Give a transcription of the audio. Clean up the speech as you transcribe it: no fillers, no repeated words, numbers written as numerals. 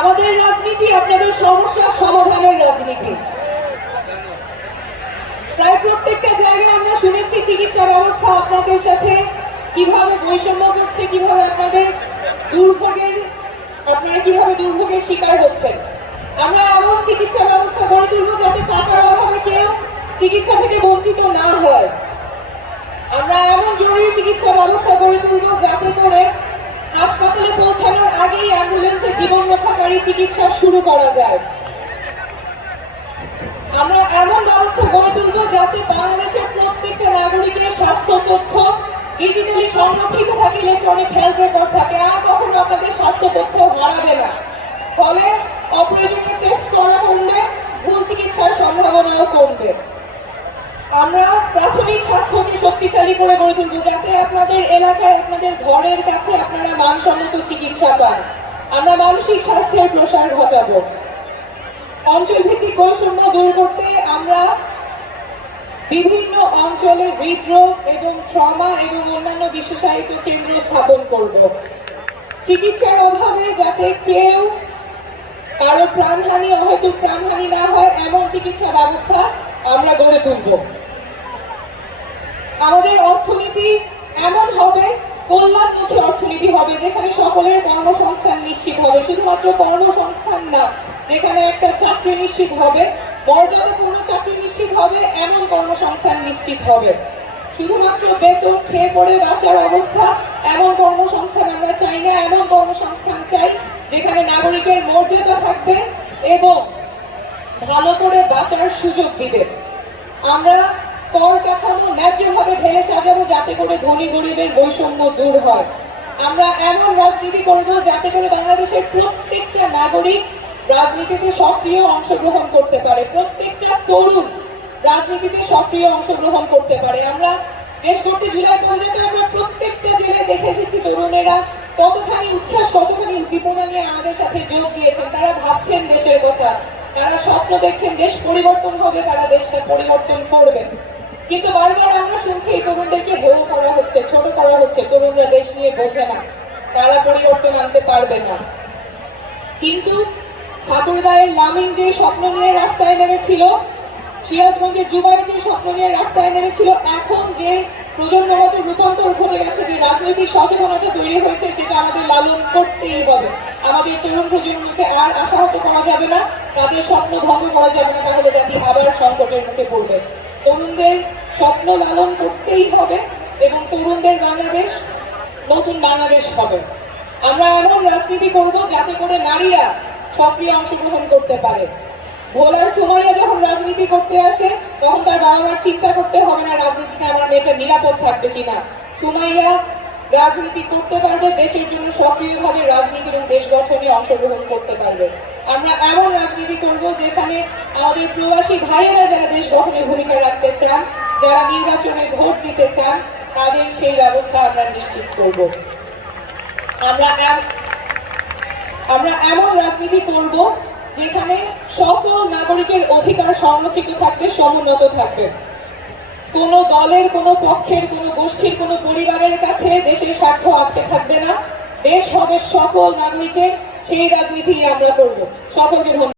আমাদের রাজনীতি আপনাদের সমস্যার সমাধানের রাজনীতি। প্রায় প্রত্যেকটা জায়গায় আমরা শুনেছি চিকিৎসা ব্যবস্থা আপনাদের সাথে কিভাবে বৈষম্য করছে, কিভাবে আপনারা কিভাবে দুর্ভোগের শিকার হচ্ছেন। আমরা এমন চিকিৎসা ব্যবস্থা গড়ে তুলব যাতে টাকার অভাবে কেউ চিকিৎসা থেকে বঞ্চিত না হয়। আমরা এমন জরুরি চিকিৎসা ব্যবস্থা গড়ে তুলব যাতে করে হাসপাতালে পৌঁছানোর আগেই অ্যাম্বুলেন্সে জীবন রক্ষাকারী চিকিৎসা শুরু করা যায়। আমরা এমন ব্যবস্থা গড়ে তুলব যাতে বাংলাদেশের প্রত্যেকটা নাগরিকের স্বাস্থ্য তথ্য ডিজিটালি সংরক্ষিত থাকে, ইলেকট্রনিক হেলথ রেকর্ড থাকে, আর কখনো আপনাদের স্বাস্থ্য তথ্য হারাবে না। ফলে অপ্রয়োজনীয় টেস্ট করা কমবে, ভুল চিকিৎসার সম্ভাবনাও কমবে। আমরা প্রাথমিক স্বাস্থ্যকে শক্তিশালী করে গড়ে তুলব যাতে আপনাদের এলাকায়, আপনাদের ঘরের কাছে আপনারা মানসম্মত চিকিৎসা পান। আমরা মানসিক স্বাস্থ্যের প্রসার ঘটাবো। অঞ্চলভিত্তিক বৈষম্য দূর করতে আমরা বিভিন্ন অঞ্চলে হৃদরোগ এবং ট্রমা এবং অন্যান্য বিশেষায়িত কেন্দ্র স্থাপন করব। চিকিৎসার অভাবে যাতে কেউ কারো হয়তো প্রাণহানি না হয় এমন চিকিৎসা ব্যবস্থা আমরা গড়ে তুলব। আমাদের অর্থনীতি এমন হবে, কল্যাণমুখী অর্থনীতি হবে যেখানে সকলের কর্মসংস্থান নিশ্চিত হবে। শুধুমাত্র কর্মসংস্থান না, যেখানে একটা চাকরি নিশ্চিত হবে, মর্যাদাপূর্ণ চাকরি নিশ্চিত হবে, এমন কর্মসংস্থান নিশ্চিত হবে। শুধুমাত্র বেতন খেয়ে পড়ে বাঁচার অবস্থা, এমন কর্মসংস্থান আমরা চাই না। এমন কর্মসংস্থান চাই যেখানে নাগরিকের মর্যাদা থাকবে এবং ভালো করে বাঁচার সুযোগ দিবে। আমরা কর কাঠামো ন্যায্যভাবে ঢেলে সাজাবো যাতে করে ধনী গরিবের বৈষম্য দূর হয়। আমরা এমন রাজনীতি করব যাতে করে বাংলাদেশের প্রত্যেকটা নাগরিক রাজনীতিতে সক্রিয় অংশগ্রহণ করতে পারে, প্রত্যেকটা তরুণ রাজনীতিতে সক্রিয় অংশগ্রহণ করতে পারে। আমরা দেশ করতে জুলাই পর্যন্ত আমরা প্রত্যেকটা জেলায় দেখে এসেছি তরুণেরা কতখানি উচ্ছ্বাস, কতখানি উদ্দীপনা নিয়ে আমাদের সাথে যোগ দিয়েছেন। তারা ভাবছেন দেশের কথা, তারা স্বপ্ন দেখছেন দেশ পরিবর্তন হবে, তারা দেশটা পরিবর্তন করবেন। কিন্তু বারবার আমরা শুনছি এই তরুণদেরকে হেয় করা হচ্ছে, ছোট করা হচ্ছে, তরুণরা দেশ নিয়ে বোঝে না, তারা পরিবর্তন আনতে পারবে না। কিন্তু ঠাকুরগাঁয়ের লামিন যে স্বপ্ন নিয়ে রাস্তায় নেমেছিল, সিরাজগঞ্জের জুবাইর যে স্বপ্ন নিয়ে রাস্তায় নেমেছিল, এখন যে প্রজন্মগত রূপান্তর ঘটে গেছে, যে রাজনৈতিক সচেতনতা তৈরি হয়েছে, সেটা আমাদের লালন করতেই হবে। আমাদের তরুণ প্রজন্মকে আর আশাহত করা যাবে না, তাদের স্বপ্ন ভঙ্গ করা যাবে না, তাহলে জাতি আবার সংকটের মুখে পড়বে। তরুণদের স্বপ্ন লালন করতেই হবে এবং তরুণদের বাংলাদেশ নতুন বাংলাদেশ হবে। আমরা এমন রাজনীতি করব যাতে করে নারীরা সক্রিয় অংশগ্রহণ করতে পারে। ভোলার সুমাইয়া যখন রাজনীতি করতে আসে তখন তার বাবা মার চিন্তা করতে হবে না রাজনীতিতে আমার মেয়েটা নিরাপদ থাকবে কিনা। সুমাইয়া রাজনীতি করতে পারবে, দেশের জন্য সক্রিয়ভাবে রাজনীতি এবং দেশ গঠনে অংশগ্রহণ করতে পারবে। আমরা এমন রাজনীতি করব যেখানে আমাদের প্রবাসী ভাইয়েরা যারা দেশ গঠনে ভূমিকা রাখতে চান, যারা নির্বাচনে ভোট দিতে চান, তাদের সেই ব্যবস্থা আমরা নিশ্চিত করব। আমরা এমন রাজনীতি করব যেখানে সকল নাগরিকের অধিকার সংরক্ষিত থাকবে, সমুন্নত থাকবে। কোনো দলের, কোনো পক্ষের, কোনো গোষ্ঠীর, কোনো পরিবারের কাছে দেশের স্বার্থ আটকে থাকবে না। দেশ হবে সকল নাগরিকের, সেই রাজনীতি আমরা করব। সকলকে ধন্যবাদ।